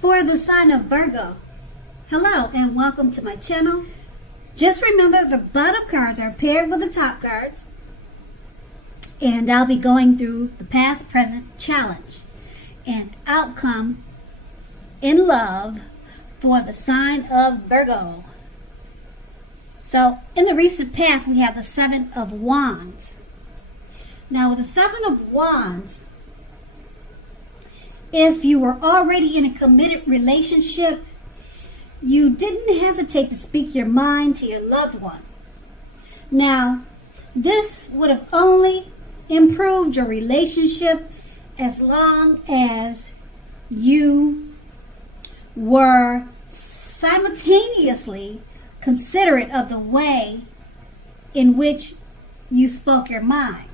for the sign of Virgo. Hello and welcome to my channel. Just remember the bottom cards are paired with the top cards, and I'll be going through the past, present, challenge, and outcome in love for the sign of Virgo. So in the recent past we have the Seven of Wands. Now with the Seven of Wands, if you were already in a committed relationship, you didn't hesitate to speak your mind to your loved one. Now, this would have only improved your relationship as long as you were simultaneously considerate of the way in which you spoke your mind.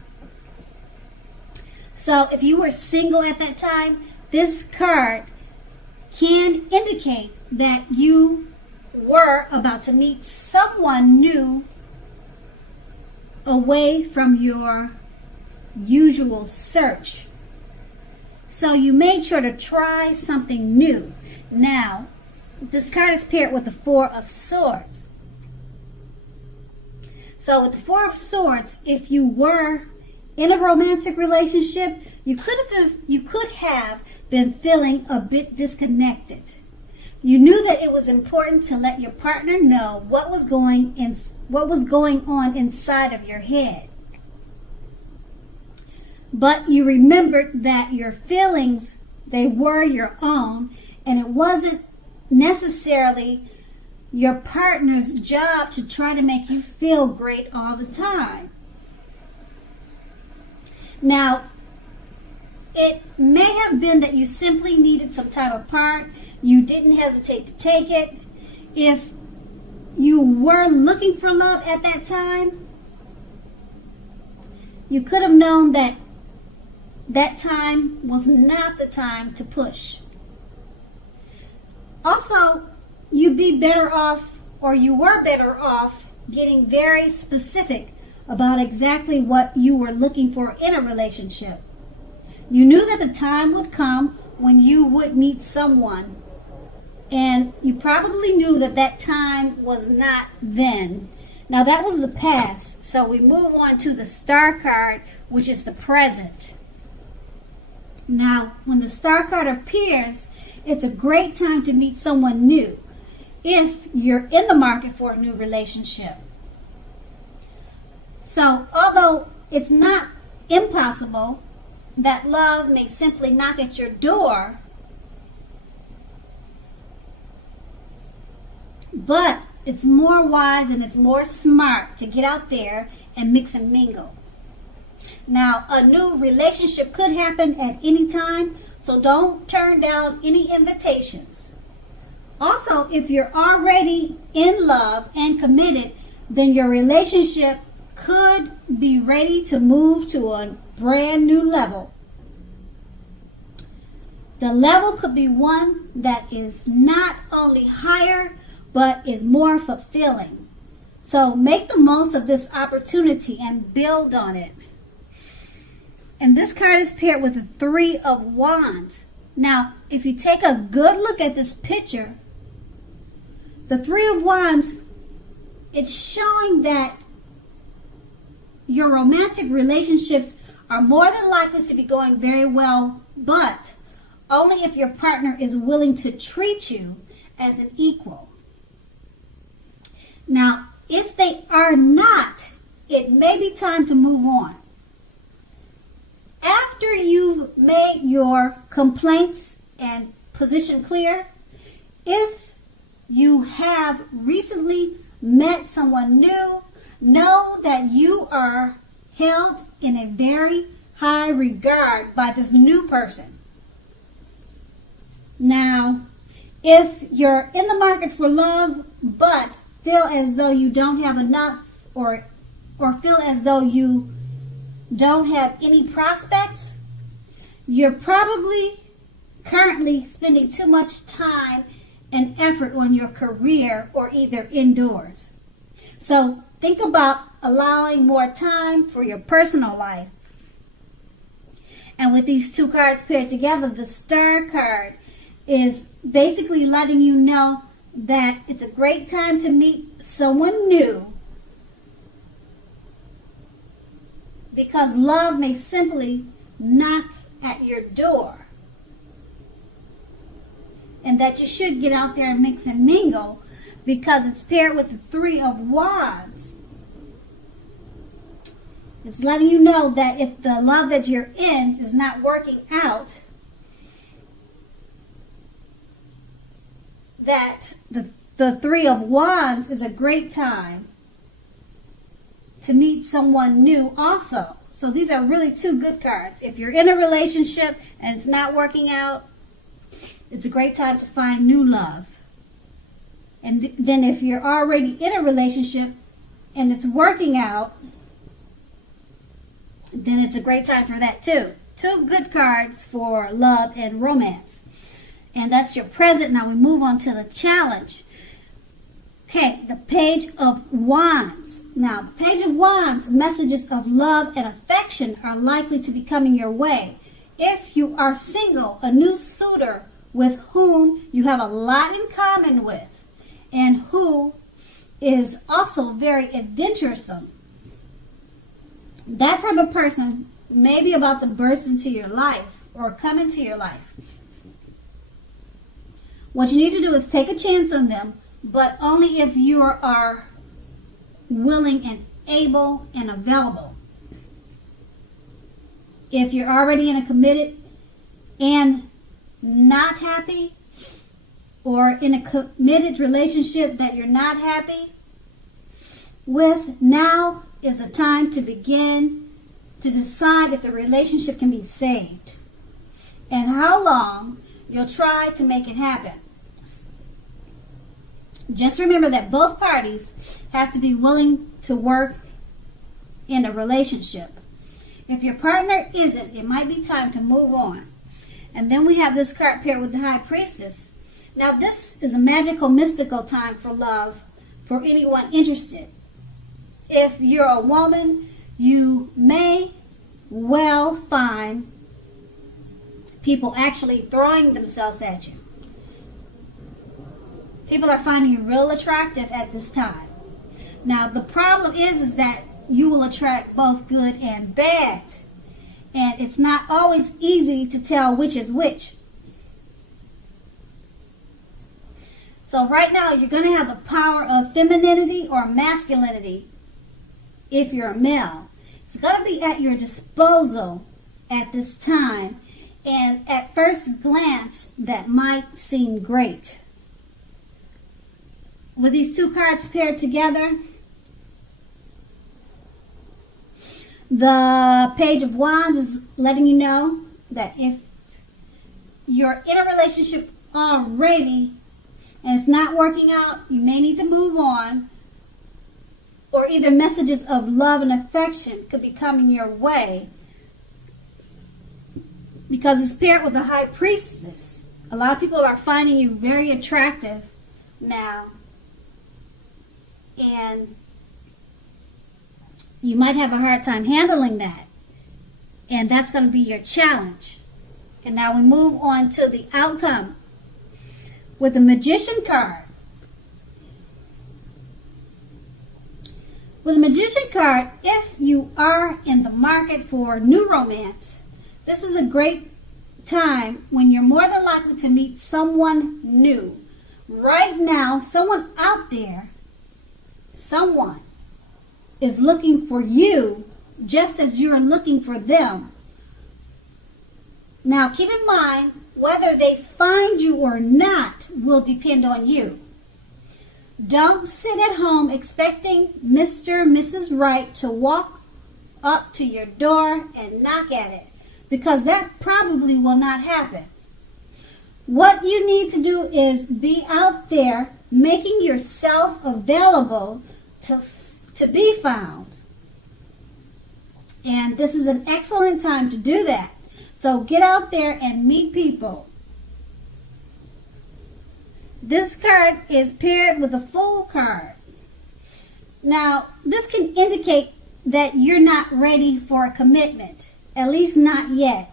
So if you were single at that time, this card can indicate that you were about to meet someone new away from your usual search. So you made sure to try something new. Now, this card is paired with the Four of Swords. So with the Four of Swords, if you were in a romantic relationship, you could have been feeling a bit disconnected. You knew that it was important to let your partner know what was going on inside of your head. But you remembered that your feelings, they were your own, and it wasn't necessarily your partner's job to try to make you feel great all the time. Now, it may have been that you simply needed some time apart. You didn't hesitate to take it. If you were looking for love at that time, you could have known that that time was not the time to push. Also, you'd be better off, or you were better off, getting very specific about exactly what you were looking for in a relationship. You knew that the time would come when you would meet someone, and you probably knew that that time was not then. Now that was the past, so we move on to the Star card, which is the present. Now, when the Star card appears, it's a great time to meet someone new if you're in the market for a new relationship. So, although it's not impossible that love may simply knock at your door, but it's more wise and it's more smart to get out there and mix and mingle. Now, a new relationship could happen at any time, so don't turn down any invitations. Also, if you're already in love and committed, then your relationship could be ready to move to a brand new level. The level could be one that is not only higher, but is more fulfilling. So make the most of this opportunity and build on it. And this card is paired with the Three of Wands. Now, if you take a good look at this picture, the Three of Wands, it's showing that your romantic relationships are more than likely to be going very well, but only if your partner is willing to treat you as an equal. Now, if they are not, it may be time to move on. After you've made your complaints and position clear, if you have recently met someone new, know that you are held in a very high regard by this new person. Now, if you're in the market for love, but feel as though you don't have enough, or feel as though you don't have any prospects, you're probably currently spending too much time and effort on your career or either indoors. So think about allowing more time for your personal life. And with these two cards paired together, the Star card is basically letting you know that it's a great time to meet someone new, because love may simply knock at your door. And that you should get out there and mix and mingle, because it's paired with the Three of Wands. It's letting you know that if the love that you're in is not working out, that the Three of Wands is a great time to meet someone new also. So these are really two good cards. If you're in a relationship and it's not working out, it's a great time to find new love. And then if you're already in a relationship and it's working out, then it's a great time for that too. Two good cards for love and romance. And that's your present. Now we move on to the challenge. Okay, the Page of Wands. Now, the Page of Wands, messages of love and affection are likely to be coming your way. If you are single, a new suitor with whom you have a lot in common with, and who is also very adventuresome. That type of person may be about to burst into your life or come into your life. What you need to do is take a chance on them, but only if you are willing and able and available. If you're already in a committed and not happy, or in a committed relationship that you're not happy with, now is the time to begin to decide if the relationship can be saved and how long you'll try to make it happen. Just remember that both parties have to be willing to work in a relationship. If your partner isn't, it might be time to move on. And then we have this card paired with the High Priestess. Now this is a magical, mystical time for love for anyone interested. If you're a woman, you may well find people actually throwing themselves at you. People are finding you real attractive at this time. Now the problem is that you will attract both good and bad. And it's not always easy to tell which is which. So right now you're going to have the power of femininity or masculinity if you're a male. It's going to be at your disposal at this time. And at first glance, that might seem great. With these two cards paired together, the Page of Wands is letting you know that if you're in a relationship already and it's not working out, you may need to move on, or either messages of love and affection could be coming your way, because it's paired with the High Priestess. A lot of people are finding you very attractive now, and you might have a hard time handling that, and that's going to be your challenge. And now we move on to the outcome with the Magician card. With the Magician card, if you are in the market for new romance, this is a great time when you're more than likely to meet someone new. Right now, someone out there, someone is looking for you just as you're looking for them. Now, keep in mind, whether they find you or not will depend on you. Don't sit at home expecting Mr. or Mrs. Right to walk up to your door and knock at it, because that probably will not happen. What you need to do is be out there making yourself available to be found. And this is an excellent time to do that. So get out there and meet people. This card is paired with a Fool card. Now, this can indicate that you're not ready for a commitment, at least not yet.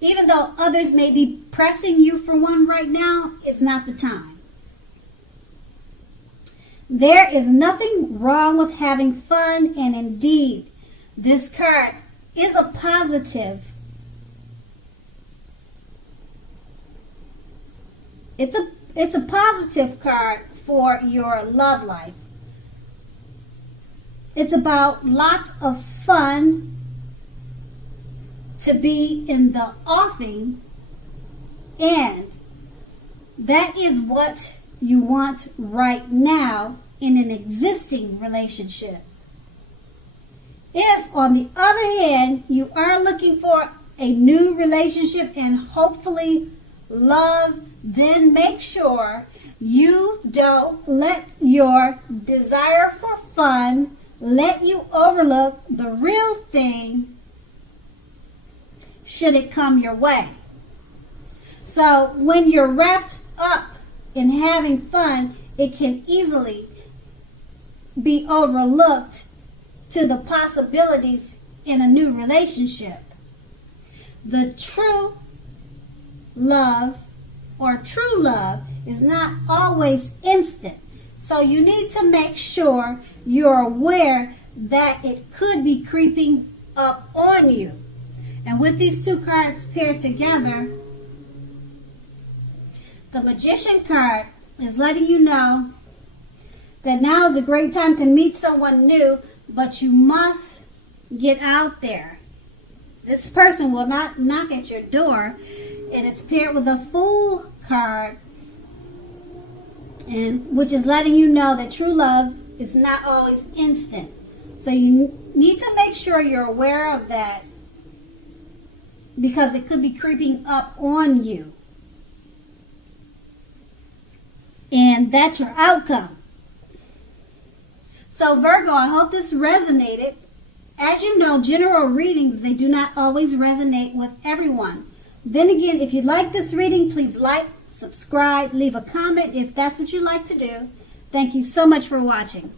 Even though others may be pressing you for one right now, it's not the time. There is nothing wrong with having fun, and indeed, this card is a positive. It's a positive card for your love life. It's about lots of fun to be in the offing, and that is what you want right now in an existing relationship. If, on the other hand, you are looking for a new relationship and hopefully love, then make sure you don't let your desire for fun let you overlook the real thing should it come your way. So when you're wrapped up in having fun, it can easily be overlooked to the possibilities in a new relationship. The true love or true love is not always instant. So you need to make sure you're aware that it could be creeping up on you. And with these two cards paired together, the Magician card is letting you know that now is a great time to meet someone new, but you must get out there. This person will not knock at your door, and it's paired with a Fool card, and which is letting you know that true love is not always instant. So you need to make sure you're aware of that, because it could be creeping up on you. And that's your outcome. So Virgo, I hope this resonated. As you know, general readings, they do not always resonate with everyone. Then again, if you like this reading, please like, subscribe, leave a comment if that's what you like to do. Thank you so much for watching.